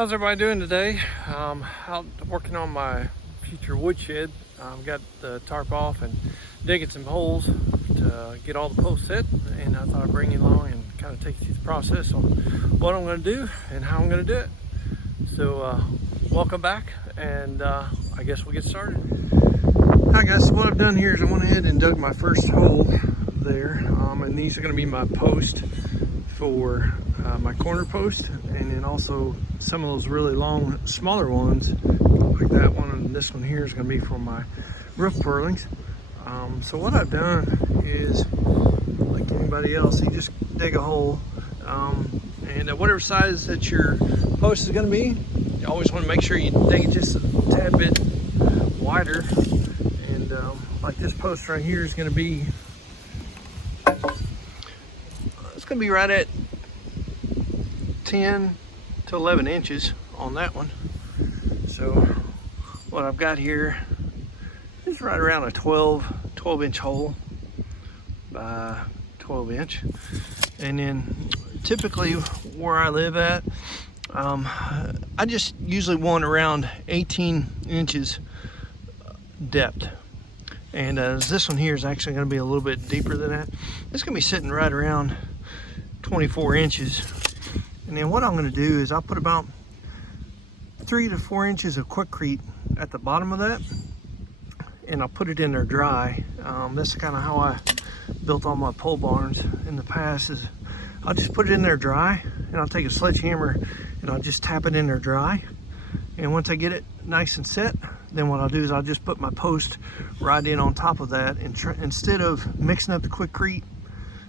How's everybody doing today? Out working on my future woodshed. Got the tarp off and digging some holes to get all the posts set, and I thought I'd bring you along and kind of take you through the process on what I'm going to do and how I'm going to do it. So welcome back, and I guess we'll get started. Alright guys, so what I've done here is I went ahead and dug my first hole there, and these are going to be my posts for my corner post, and then also some of those really long smaller ones like that one, and this one here is going to be for my roof purlings. So what I've done is, like anybody else, you just dig a hole, and whatever size that your post is going to be, you always want to make sure you dig it just a tad bit wider. And like this post right here is going to be, it's going to be right at 10 to 11 inches on that one. So what I've got here is right around a 12 inch hole by 12 inch. And then typically where I live at, I just usually want around 18 inches depth. And this one here is actually going to be a little bit deeper than that. It's going to be sitting right around 24 inches. And then what I'm going to do is I'll put about 3 to 4 inches of quickcrete at the bottom of that, and I'll put it in there dry. That's kind of how I built all my pole barns in the past. Is I'll just put it in there dry, and I'll take a sledgehammer and I'll just tap it in there dry. And once I get it nice and set, then what I'll do is I'll just put my post right in on top of that, and instead of mixing up the quickcrete,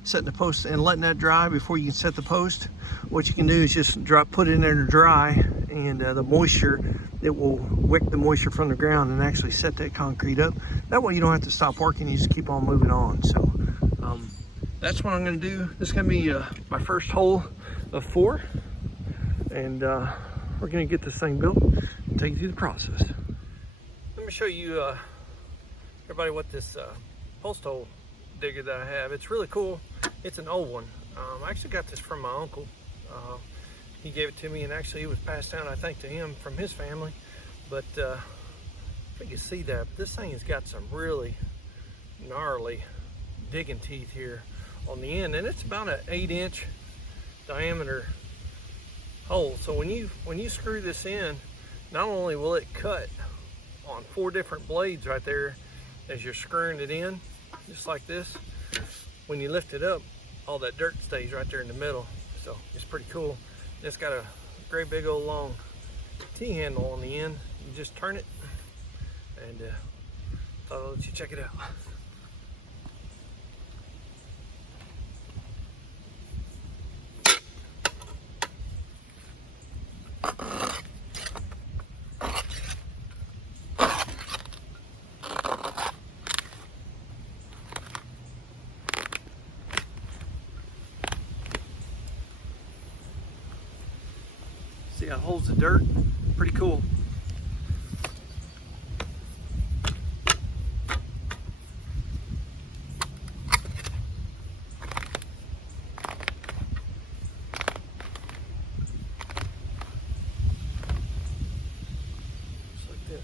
setting the post and letting that dry before you can set the post, what you can do is just put it in there to dry, and the moisture, it will wick the moisture from the ground and actually set that concrete up. That way you don't have to stop working, you just keep on moving on. So that's what I'm going to do. This is going to be my first hole of 4, and we're going to get this thing built and take you through the process. Let me show you everybody what this post hole digger that I have. It's really cool. It's an old one. I actually got this from my uncle. He gave it to me, and actually it was passed down, I think, to him from his family. But if you can see that, this thing has got some really gnarly digging teeth here on the end, and it's about an 8-inch diameter hole. So when you screw this in, not only will it cut on 4 different blades right there as you're screwing it in, just like this, when you lift it up, all that dirt stays right there in the middle. So it's pretty cool. It's got a great big old long T-handle on the end. You just turn it, and thought I'll let you check it out. See how it holds the dirt? Pretty cool. Just like that.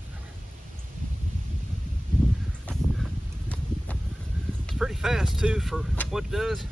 It's pretty fast too for what it does.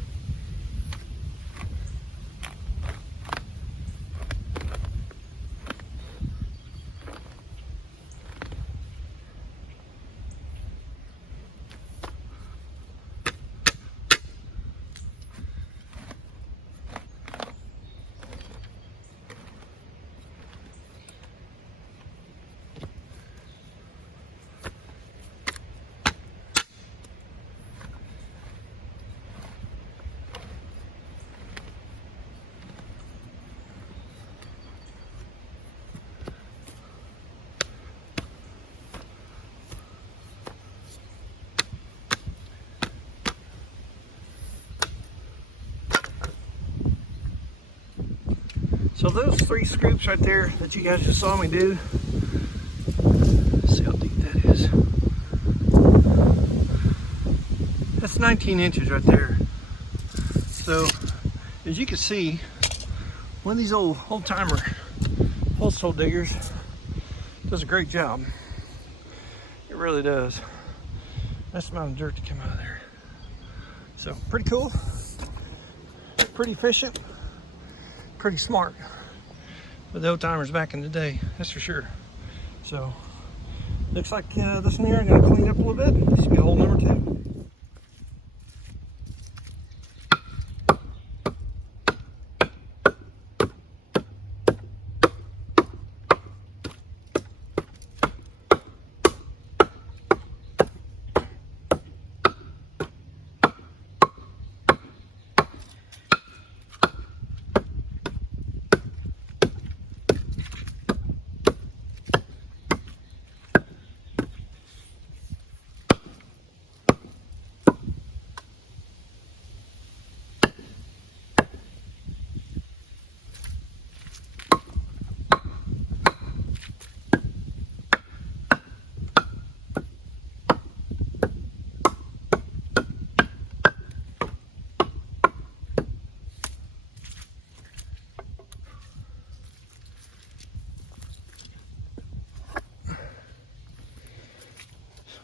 So those 3 scoops right there that you guys just saw me do, let's see how deep that is. That's 19 inches right there. So as you can see, one of these old timer Post hole diggers does a great job. It really does. That's the amount of dirt to come out of there. So pretty cool, pretty efficient, pretty smart. But the old timers back in the day, that's for sure. So looks like this one here I'm gonna clean up a little bit. This will be hole number 2.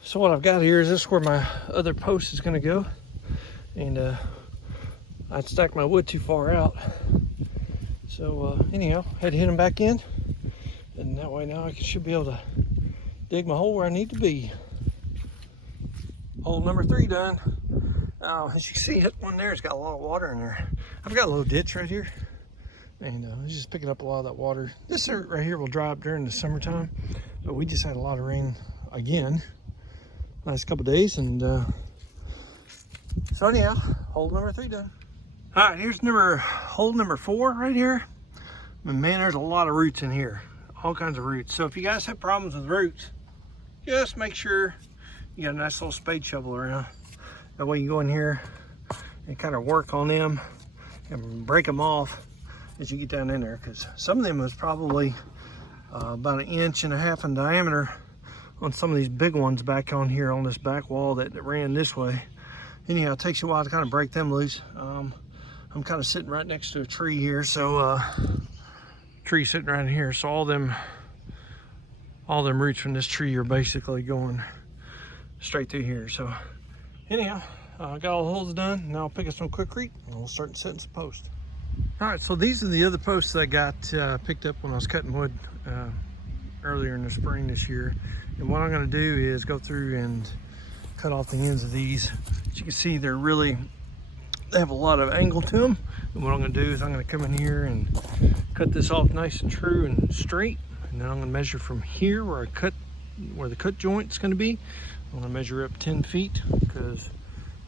So what I've got here is this is where my other post is going to go, and I'd stacked my wood too far out. So anyhow, had to hit them back in, and that way now I should be able to dig my hole where I need to be. Hole number 3 done. As you can see, that one there has got a lot of water in there. I've got a little ditch right here, and it's just picking up a lot of that water. This right here will dry up during the summertime, but we just had a lot of rain again last couple days, and so anyhow, hole number 3 done. All right, here's hole number 4 right here. And man, there's a lot of roots in here, all kinds of roots. So if you guys have problems with roots, just make sure you got a nice little spade shovel around. That way you go in here and kind of work on them and break them off as you get down in there, because some of them was probably about 1.5 inches in diameter on some of these big ones back on here on this back wall that ran this way. Anyhow, it takes you a while to kind of break them loose. I'm kind of sitting right next to a tree here, so tree sitting right here, so all them roots from this tree are basically going straight through here. So anyhow, I got all the holes done. Now I'll pick up some Quikrete and we'll start setting some posts. All right, so these are the other posts that I got picked up when I was cutting wood earlier in the spring this year. And what I'm going to do is go through and cut off the ends of these. As you can see, they have a lot of angle to them. And what I'm going to do is I'm going to come in here and cut this off nice and true and straight. And then I'm going to measure from here where the cut joint's going to be. I'm going to measure up 10 feet because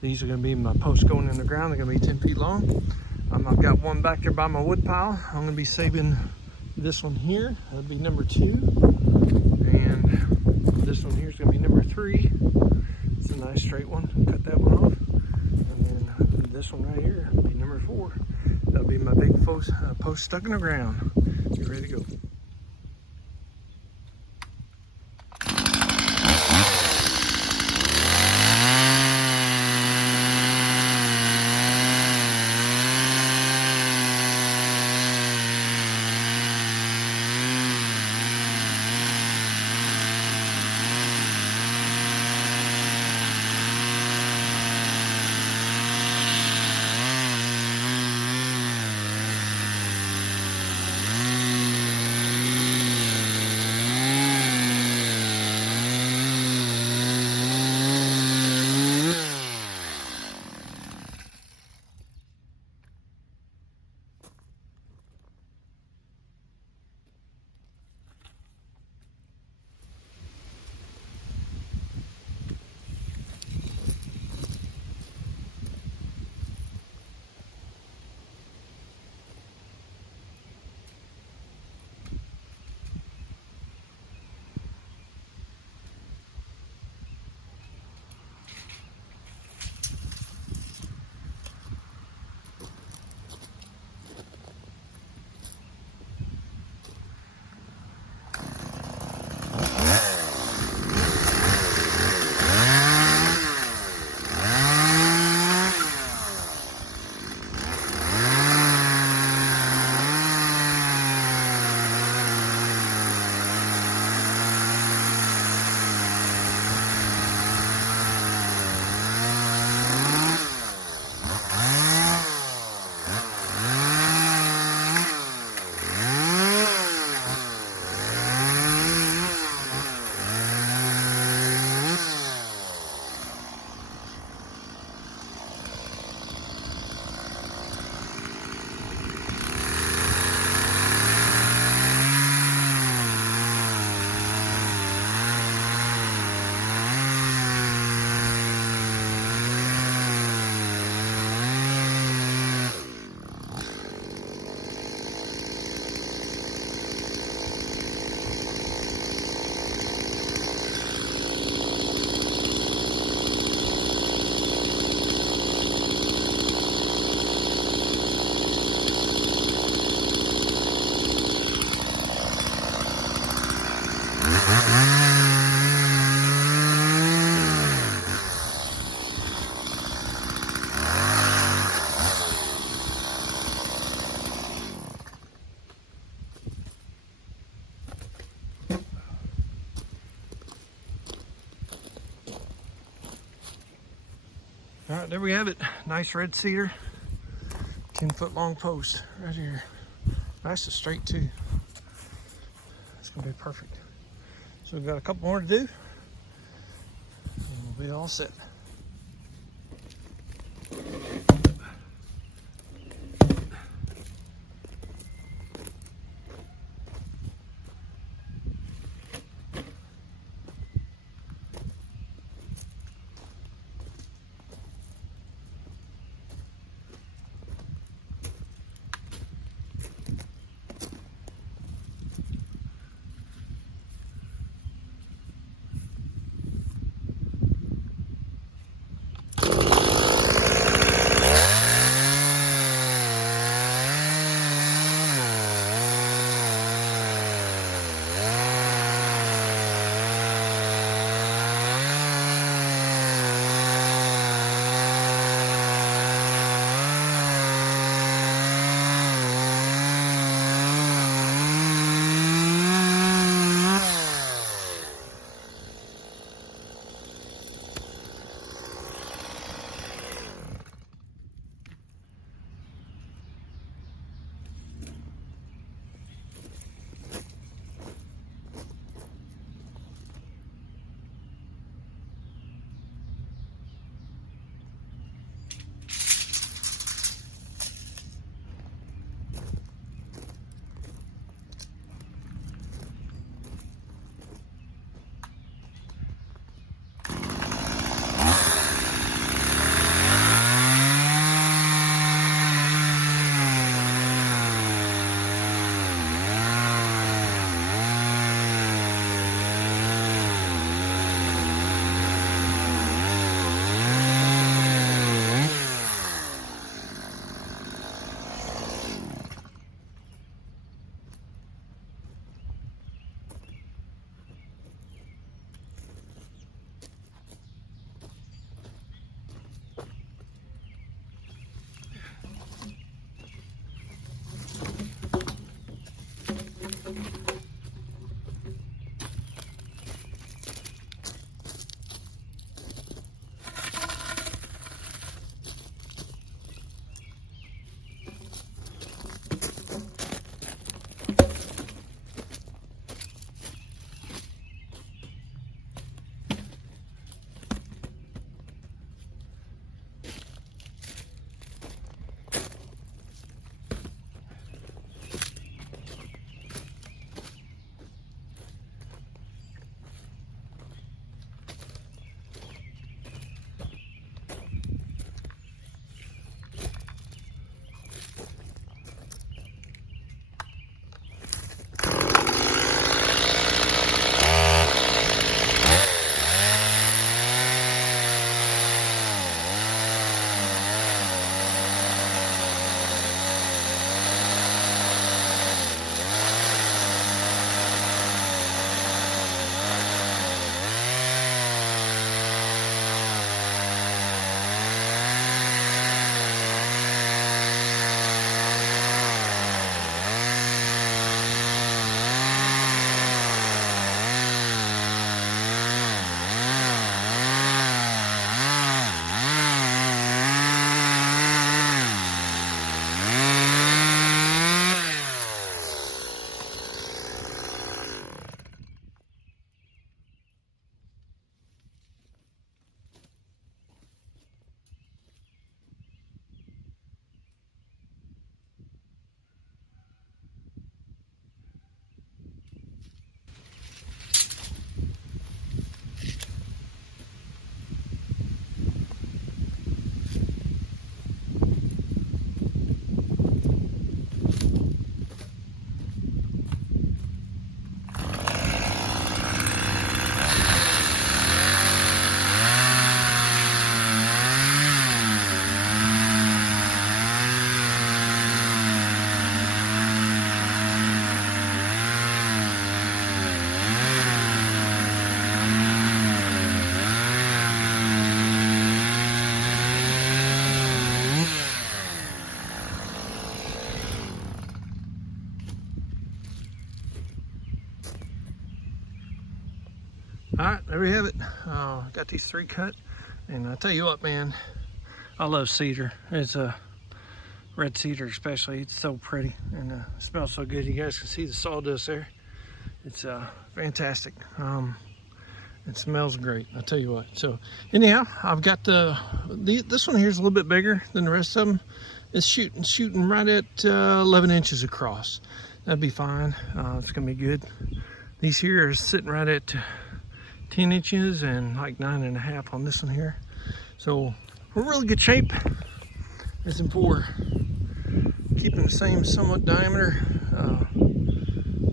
these are going to be my posts going in the ground. They're going to be 10 feet long. I've got one back there by my wood pile. I'm going to be saving this one here. That'll be number 2. And this one here is going to be number 3. It's a nice straight one. Cut that one off. And then this one right here will be number 4. That'll be my big post stuck in the ground. Get ready to go. All right, there we have it. Nice red cedar, 10-foot long post right here. Nice and straight too. It's gonna be perfect. So we've got a couple more to do, and we'll be all set. All right, there we have it. Got these 3 cut, and I tell you what, man, I love cedar. It's a red cedar, especially. It's so pretty and smells so good. You guys can see the sawdust there. It's fantastic. It smells great. I tell you what. So anyhow, I've got this one here is a little bit bigger than the rest of them. It's shooting right at 11 inches across. That'd be fine. It's gonna be good. These here are sitting right at 10 inches and like 9.5 on this one here. So we're in really good shape. As in for keeping the same somewhat diameter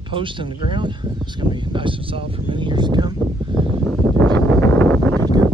post in the ground. It's gonna be nice and solid for many years to come. Good to go.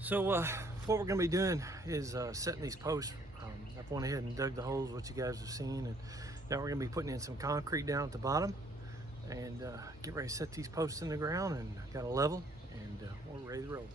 So what we're going to be doing is setting these posts. I've went ahead and dug the holes, what you guys have seen, and now we're going to be putting in some concrete down at the bottom and get ready to set these posts in the ground, and got a level, and we're ready to roll.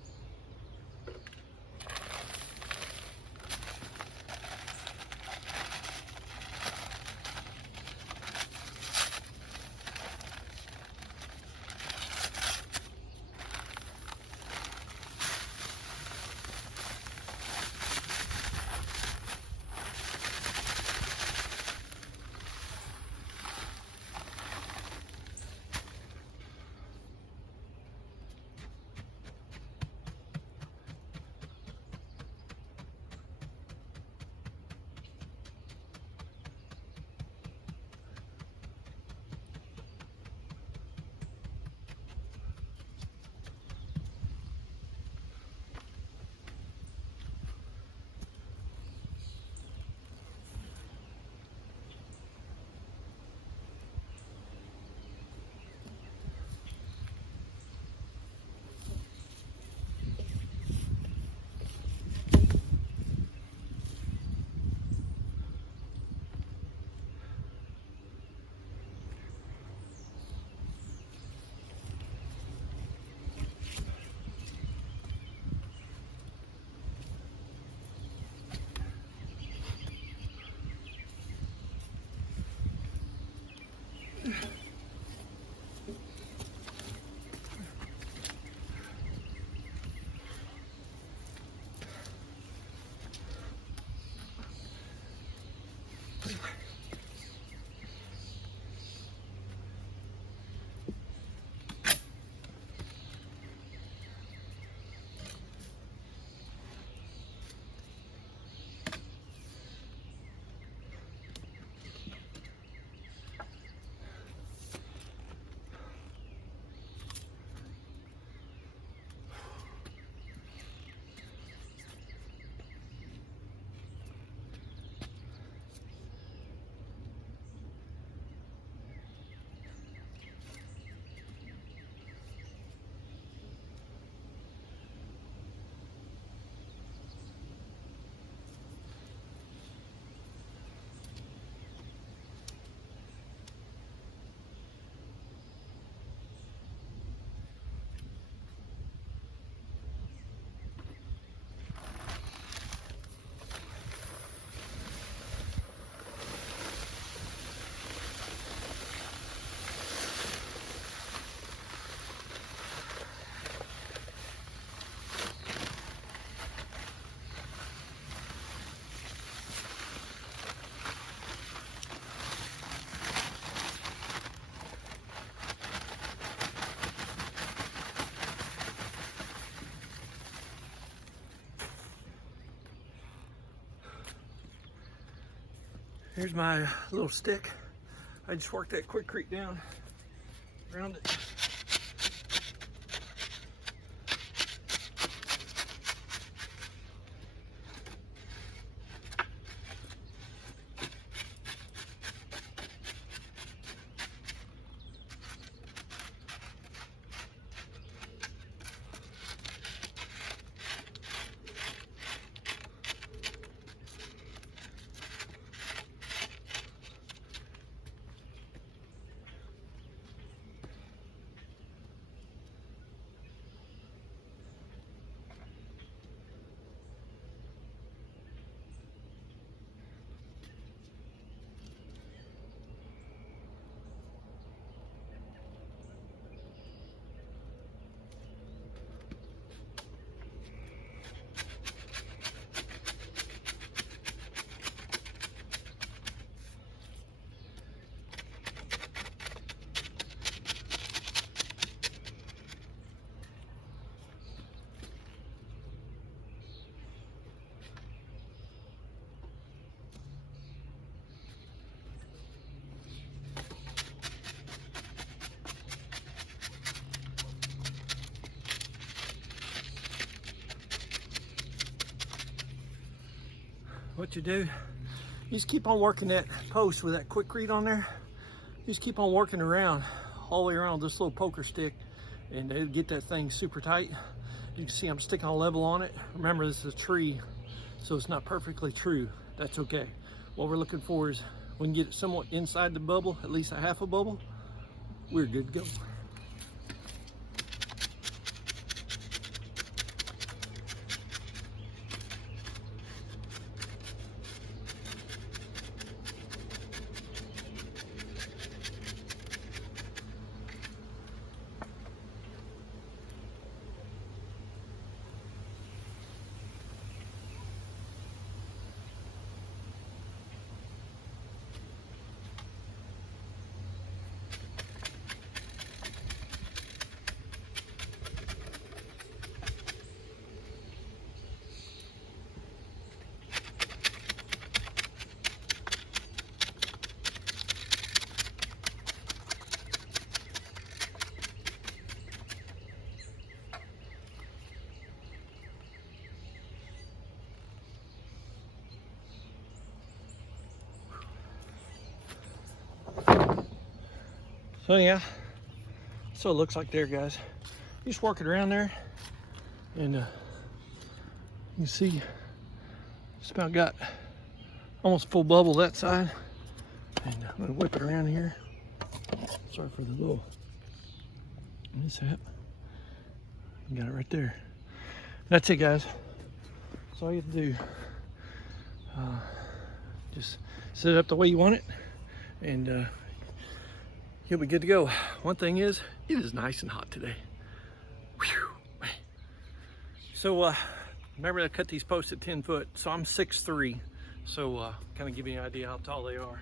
Here's my little stick. I just worked that quickcrete down around it. What you do, you just keep on working that post with that quickcrete on there. You just keep on working around, all the way around this little poker stick, and it'll get that thing super tight. You can see I'm sticking a level on it. Remember, this is a tree, so it's not perfectly true. That's okay. What we're looking for is we can get it somewhat inside the bubble, at least a half a bubble. We're good to go. So yeah, so it looks like there, guys. You just work it around there, and you can see it's about got almost full bubble that side. And I'm gonna whip it around here. Sorry for the little mishap. Got it right there. That's it, guys. That's all you have to do. Just set it up the way you want it, and you'll be good to go. One thing is, it is nice and hot today. Whew. So remember I cut these posts at 10 foot, so I'm 6'3", so kind of give you an idea how tall they are.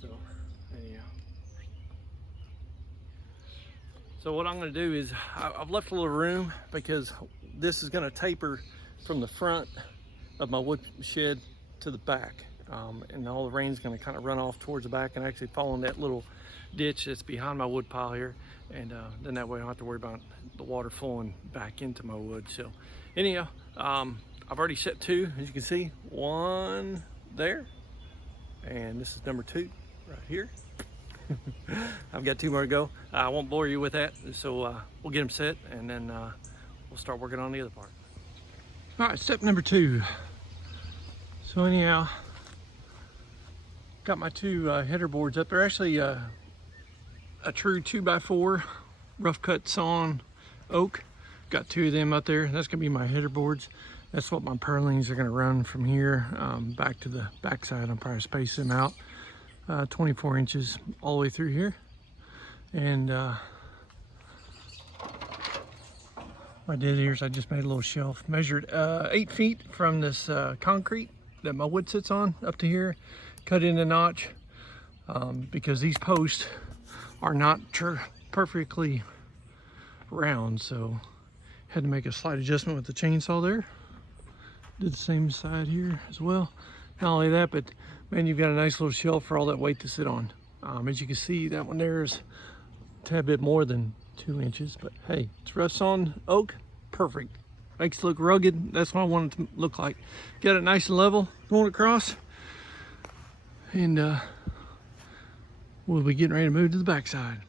So anyhow, so what I'm going to do is I've left a little room because this is going to taper from the front of my wood shed to the back, and all the rain's going to kind of run off towards the back and actually fall in that little ditch that's behind my wood pile here, and then that way I don't have to worry about the water flowing back into my wood. So anyhow, I've already set 2, as you can see, 1 there, and this is number 2 right here. I've got 2 more to go. I won't bore you with that, so we'll get them set, and then we'll start working on the other part. All right, step number 2. So anyhow, got my 2 header boards up. They're actually a true 2x4 rough cut sawn oak. Got 2 of them up there. That's gonna be my header boards. That's what my purlins are gonna run from here back to the backside. I'll probably space them out 24 inches all the way through here. And what I did here is I just made a little shelf, measured 8 feet from this concrete that my wood sits on up to here, cut in a notch because these posts are not perfectly round, so had to make a slight adjustment with the chainsaw there. Did the same side here as well. Not only that, but man, you've got a nice little shelf for all that weight to sit on. As you can see, that one there is a tad bit more than 2 inches, but hey, it's rough sawn oak, perfect. Makes it look rugged. That's what I want it to look like. Get it nice and level going across, and we'll be getting ready to move to the backside.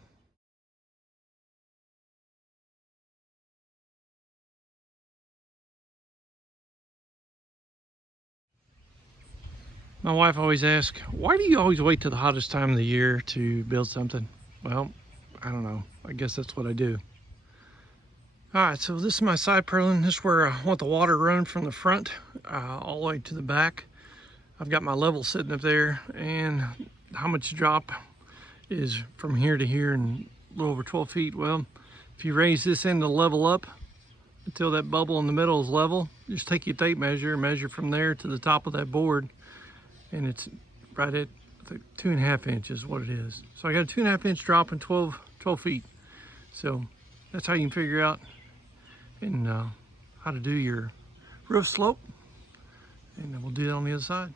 My wife always asks, why do you always wait till the hottest time of the year to build something? Well, I don't know. I guess that's what I do. All right, so this is my side purlin. This is where I want the water running from the front all the way to the back. I've got my level sitting up there, and how much drop is from here to here and a little over 12 feet. Well, if you raise this end to level up until that bubble in the middle is level, just take your tape measure and measure from there to the top of that board. And it's right at, I think, 2.5 inches what it is. So I got a 2.5 inch drop in 12 feet. So that's how you can figure out and how to do your roof slope. And then we'll do that on the other side.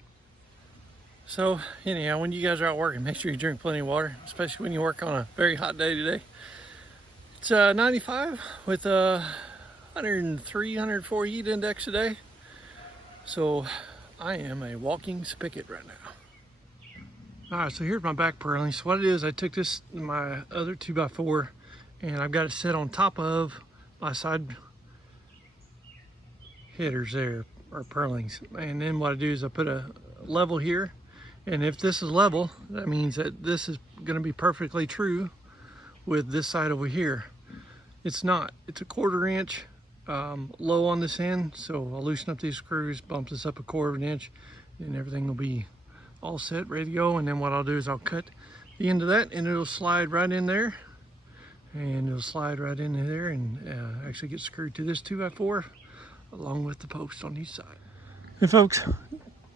So anyhow, when you guys are out working, make sure you drink plenty of water, especially when you work on a very hot day today. It's 95 with 103, 104 heat index today. So I am a walking spigot right now. All right, so here's my back purling. So what it is, I took this, my other 2x4, and I've got it set on top of my side headers there, or purlings. And then what I do is I put a level here, and if this is level, that means that this is gonna be perfectly true with this side over here. It's not, it's a 1/4 inch low on this end, so I'll loosen up these screws, bump this up a 1/4 inch, and everything will be all set, ready to go. And then what I'll do is I'll cut the end of that, and it'll slide right in there, and it'll slide right in there, and actually get screwed to this 2x4 along with the post on each side. And folks,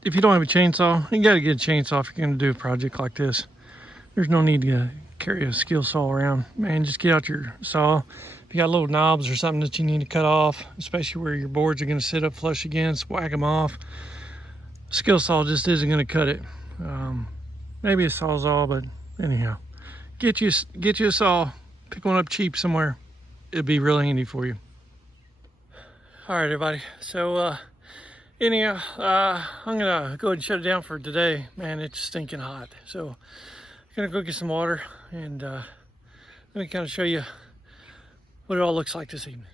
if you don't have a chainsaw, you got to get a chainsaw if you're going to do a project like this. There's no need to carry a skill saw around. Man, just get out your saw. If you got little knobs or something that you need to cut off, especially where your boards are going to sit up flush against, whack them off. Skill saw just isn't going to cut it. Maybe a sawzall, but anyhow, get you a saw. Pick one up cheap somewhere. It'll be really handy for you. All right, everybody. So anyhow, I'm gonna go ahead and shut it down for today. Man, it's stinking hot. So I'm gonna go get some water, and let me kind of show you what it all looks like this evening.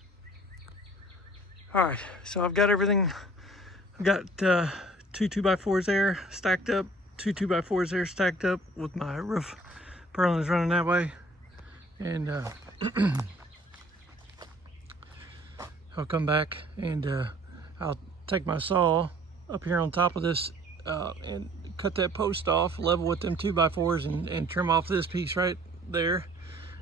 All right, so I've got everything. I've got 2 2x4s there stacked up, 2 2x4s there stacked up with my roof purlins running that way. And I'll come back and I'll take my saw up here on top of this and cut that post off, level with them 2x4s, and trim off this piece right there,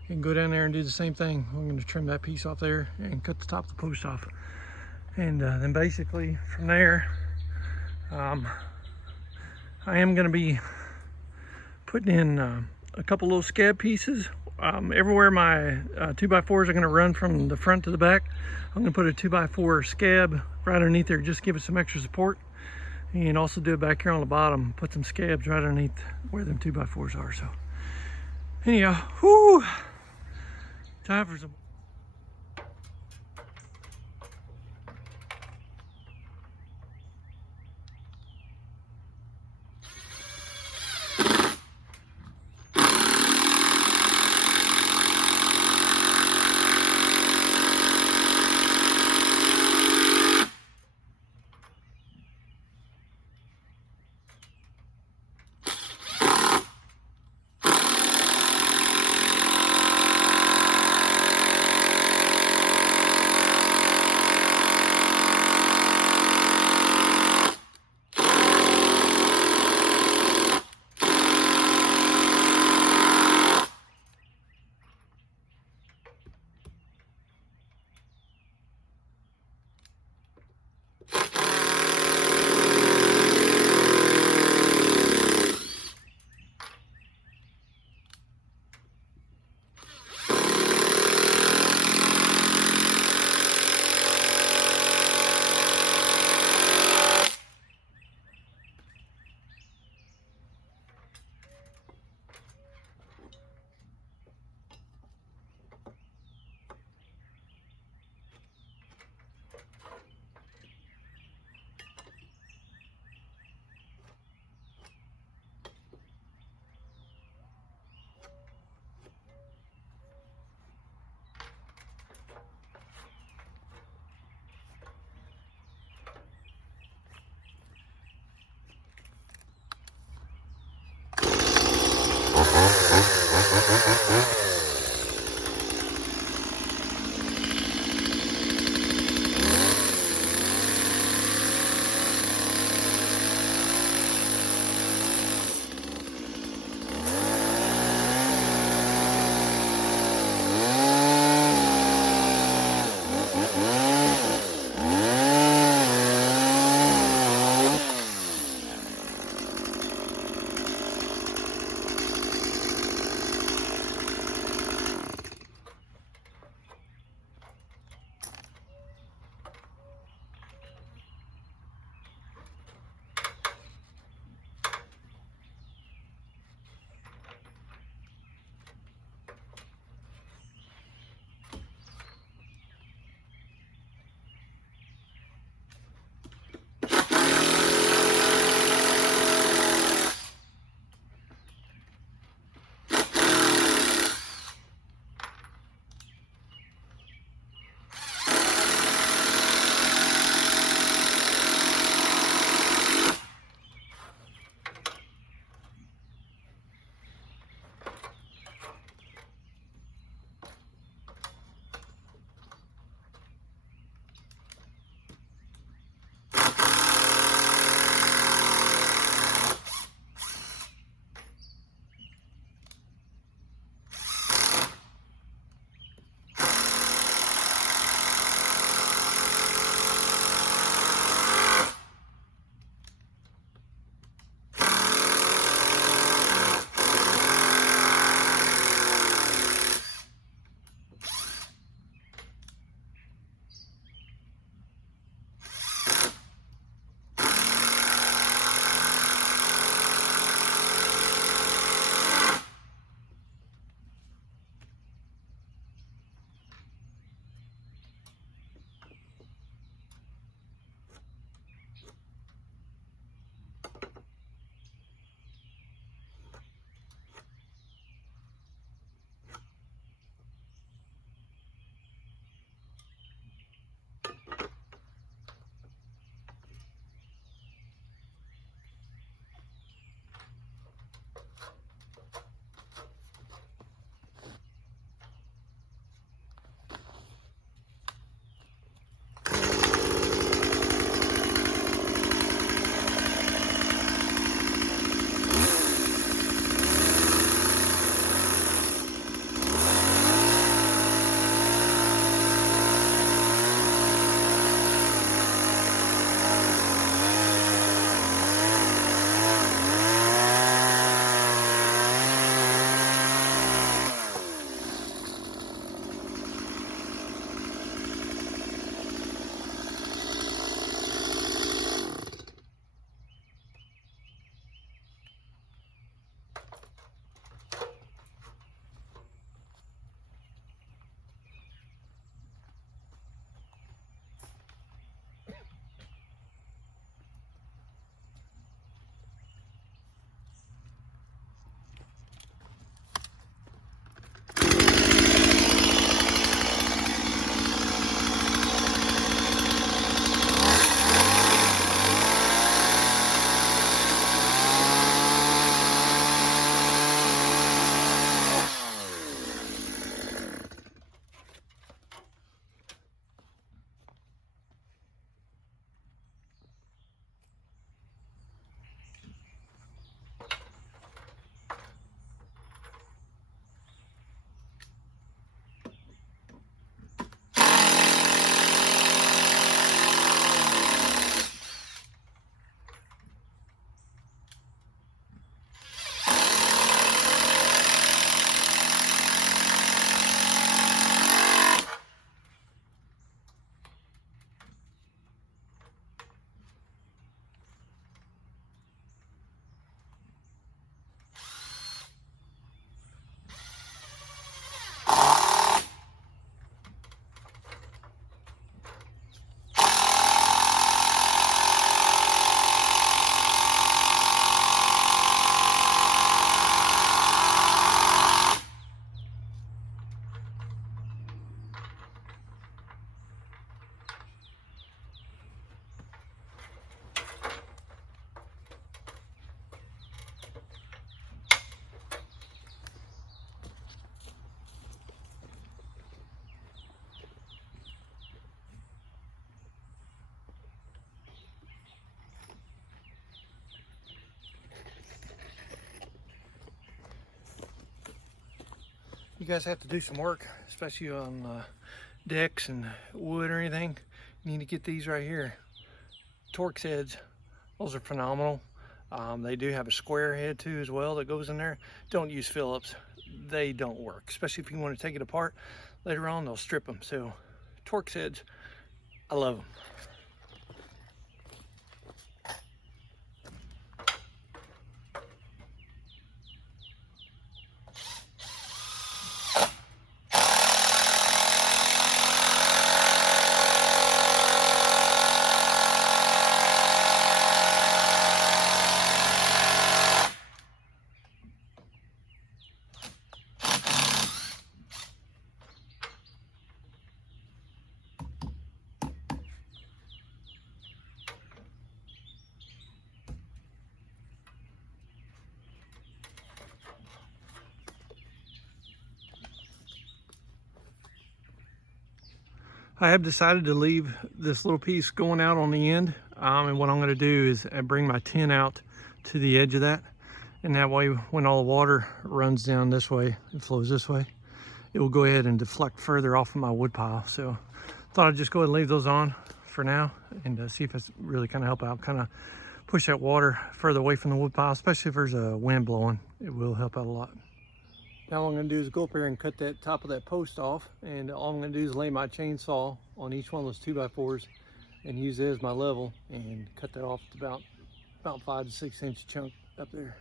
and go down there and do the same thing. I'm going to trim that piece off there and cut the top of the post off. And then basically from there, I am going to be putting in a couple little scab pieces. Everywhere my 2x4s are going to run from the front to the back, I'm going to put a 2x4 scab right underneath there, just give it some extra support. And also do it back here on the bottom, put some scabs right underneath where them 2x4s are. So anyhow, whoo, time for some. you guys have to do some work, especially on decks and wood or anything, you need to get these right here. Torx heads, those are phenomenal. They do have a square head too as well that goes in there. Don't use Phillips, they don't work, especially if you want to take it apart later on. They'll strip them. So Torx heads, I love them. I have decided to leave this little piece going out on the end, and what I'm going to do is bring my tin out to the edge of that, and that way when all the water runs down this way and flows this way, it will go ahead and deflect further off of my wood pile. So I thought I'd just go ahead and leave those on for now and see if it's really kind of help out, kind of push that water further away from the wood pile, especially if there's a wind blowing. It will help out a lot. Now what I'm going to do is go up here and cut that top of that post off, and all I'm going to do is lay my chainsaw on each one of those 2x4s and use it as my level and cut that off to about 5 to 6 inch chunk up there.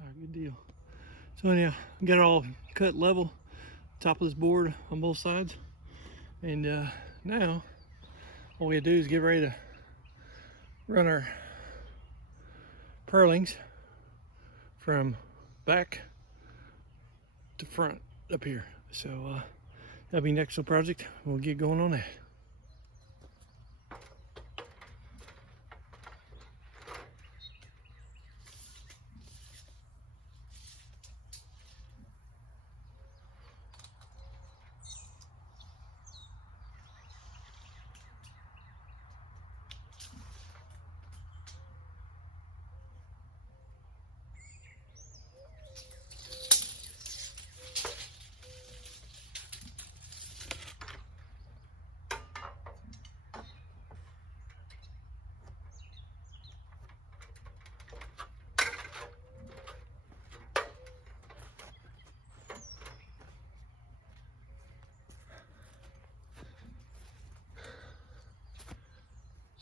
All right, good deal. So anyhow, got it all cut level, top of this board on both sides. And now all we gotta do is get ready to run our purlings from back to front up here. So that'll be next little project. We'll get going on that.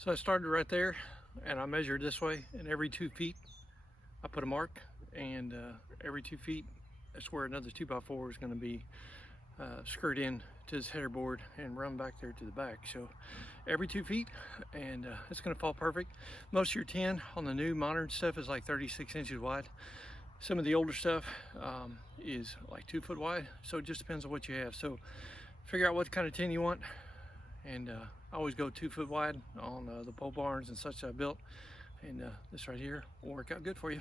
So I started right there and I measured this way, and every 2 feet I put a mark, and every 2 feet that's where another 2x4 is going to be skirt in to this header board and run back there to the back. So every 2 feet, and it's going to fall perfect. Most of your tin on the new modern stuff is like 36 inches wide. Some of the older stuff is like 2 foot wide, so it just depends on what you have. So figure out what kind of tin you want, and I always go 2 foot wide on the pole barns and such that I built, and this right here will work out good for you.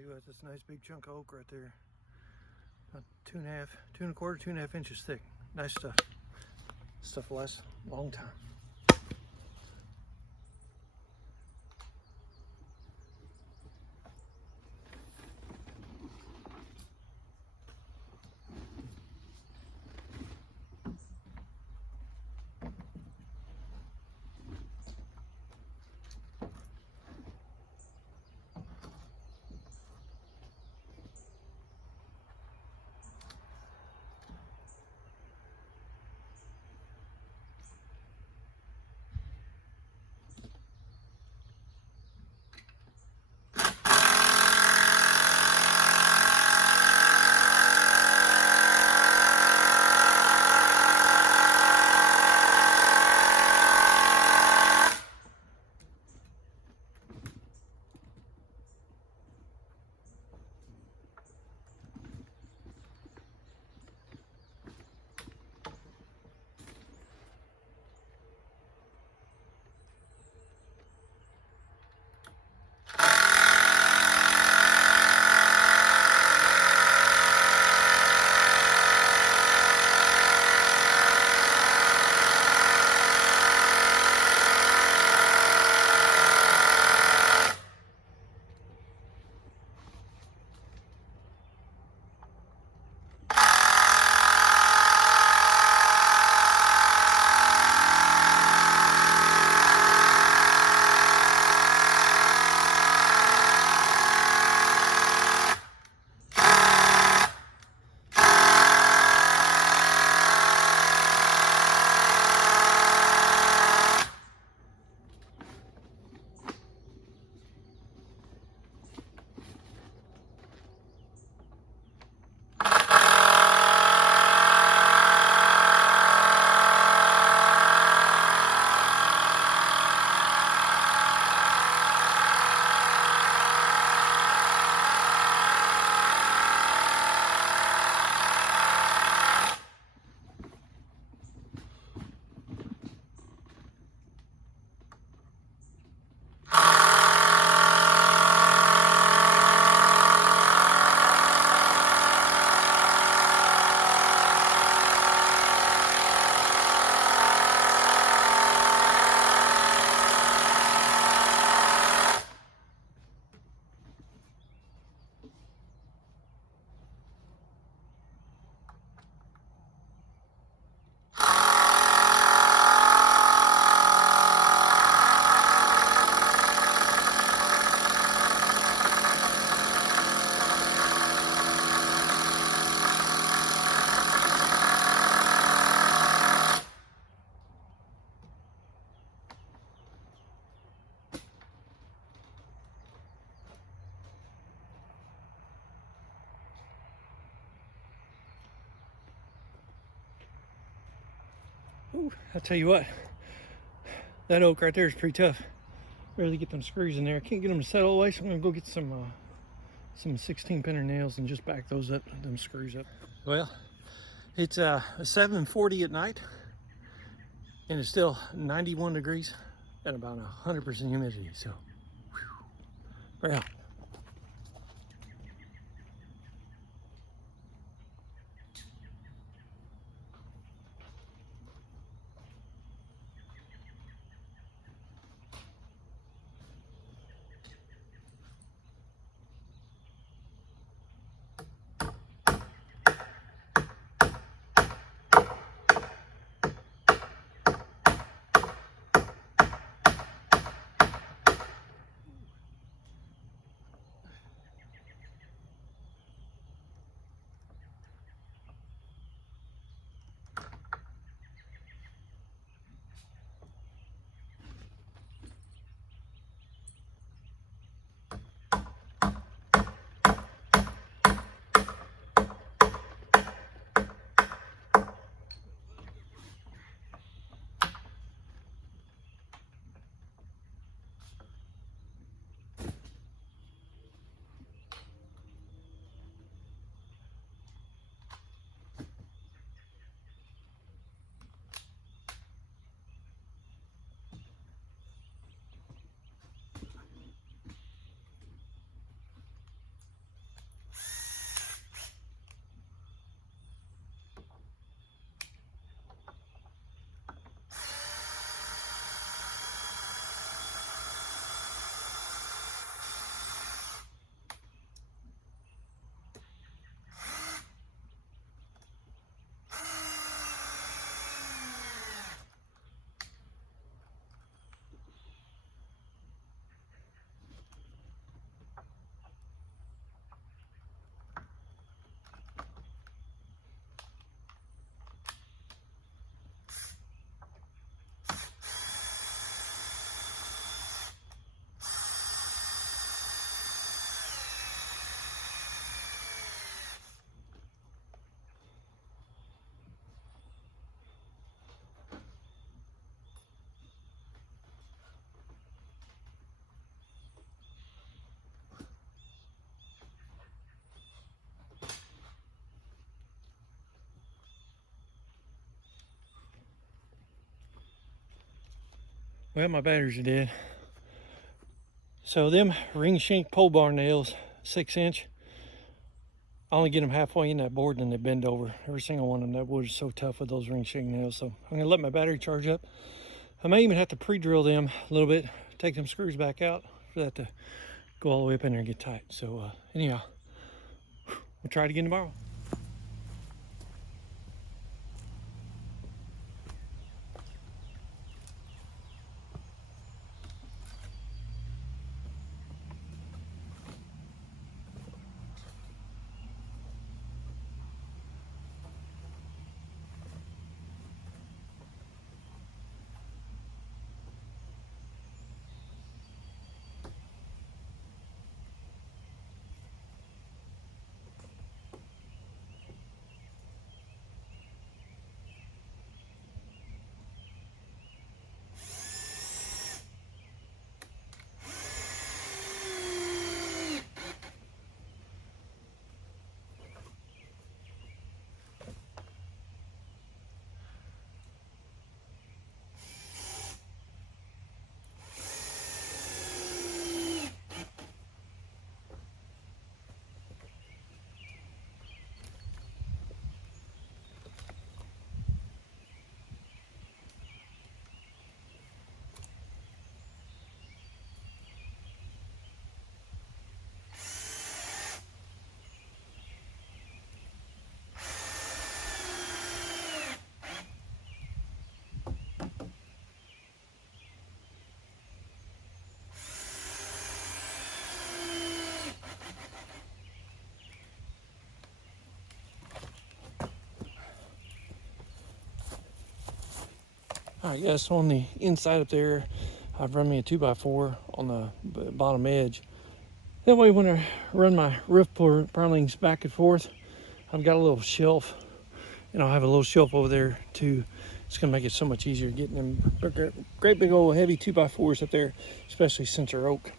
Tell you what, that's a nice big chunk of oak right there. About 2.5, 2.25, 2.5 inches thick. Nice stuff. Stuff will last a long time. Ooh, I'll tell you what, that oak right there is pretty tough. Really get them screws in there. I can't get them to settle away, so I'm gonna go get some 16-pinner nails and just back those up, them screws up. Well, it's 7:40 at night, and it's still 91 degrees and about 100% humidity. So, whew, we're out. Well, my batteries are dead. So them ring shank pole barn nails, 6-inch, I only get them halfway in that board and then they bend over. Every single one of them, that wood is so tough with those ring shank nails. So I'm gonna let my battery charge up. I may even have to pre-drill them a little bit, take them screws back out for that to go all the way up in there and get tight. So anyhow, we'll try it again tomorrow. All right, guys, so on the inside up there, I've run me a 2x4 on the bottom edge. That way when I run my roof purlings back and forth, I've got a little shelf, and I'll have a little shelf over there too. It's gonna make it so much easier getting them great big old heavy 2x4s up there, especially since they're oak.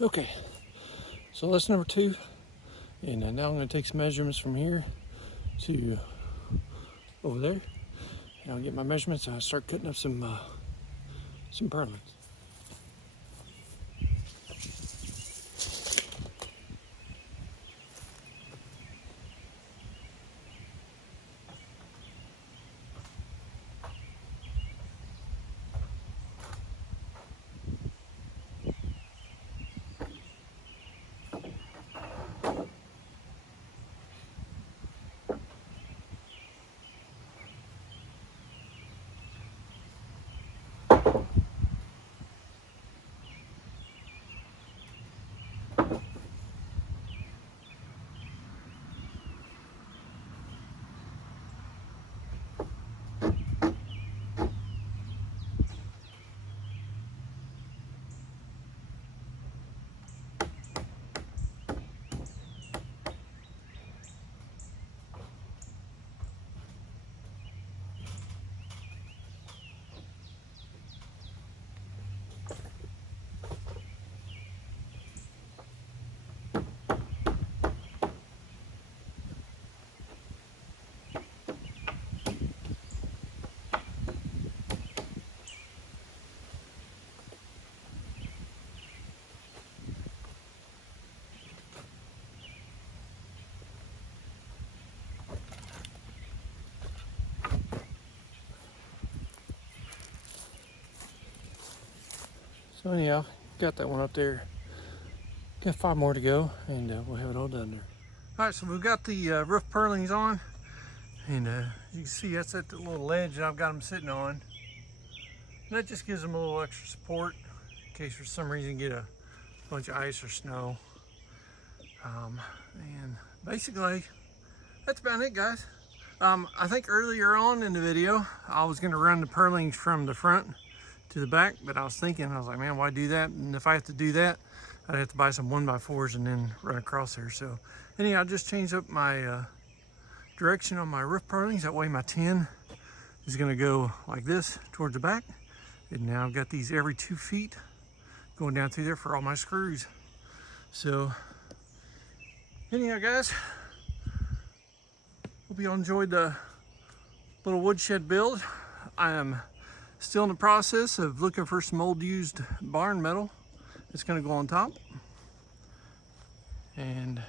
Okay, so that's number 2, and now I'm going to take some measurements from here to over there, and I'll get my measurements and I'll start cutting up some purlins. So anyhow, got that one up there. Got 5 more to go, and we'll have it all done there. All right, so we've got the roof purlings on, and you can see that's at the little ledge that I've got them sitting on. And that just gives them a little extra support in case for some reason you get a bunch of ice or snow. And basically, that's about it, guys. I think earlier on in the video, I was gonna run the purlings from the front to the back, but I was like, man, why do that? And if I have to do that, I'd have to buy some 1x4s and then run across there. So anyhow, I just changed up my direction on my roof purlings. That way my 10 is gonna go like this towards the back. And now I've got these every 2 feet going down through there for all my screws. So anyhow, guys, hope you all enjoyed the little woodshed build. I am still in the process of looking for some old used barn metal that's going to go on top, and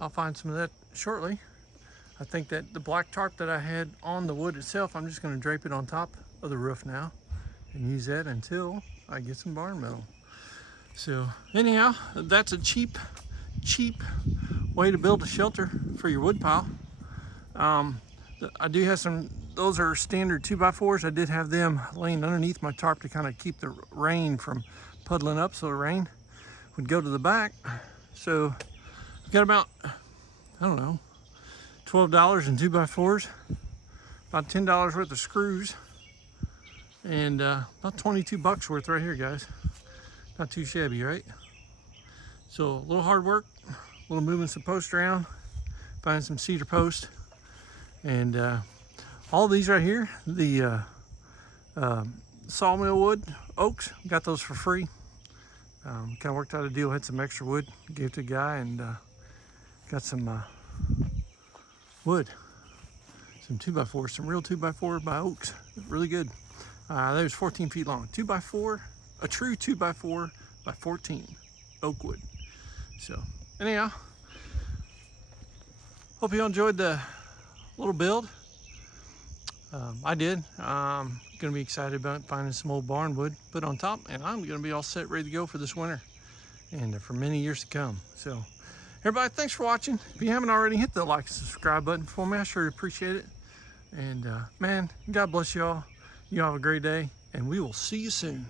I'll find some of that shortly. I think that the black tarp that I had on the wood itself, I'm just going to drape it on top of the roof now and use that until I get some barn metal. So anyhow, that's a cheap way to build a shelter for your wood pile. I do have some, those are standard 2x4s. I did have them laying underneath my tarp to kind of keep the rain from puddling up, so the rain would go to the back. So I've got about, I don't know, $12 in 2x4s, about $10 worth of screws, and about 22 bucks worth right here, guys. Not too shabby, right? So a little hard work, a little moving some posts around, find some cedar posts, and all these right here, the sawmill wood, oaks, got those for free. Kind of worked out a deal, had some extra wood, gave it to a guy, and got some wood, some 2x4, some real 2x4 by oaks, really good. That was 14 feet long, 2x4, a true 2x4 by 14 oak wood. So anyhow, hope you all enjoyed the little build. I did. I'm gonna be excited about finding some old barn wood put on top, and I'm gonna be all set, ready to go for this winter and for many years to come. So everybody, thanks for watching. If you haven't already, hit the like and subscribe button for me. I sure appreciate it. And man, God bless you all. You all have a great day, and we will see you soon.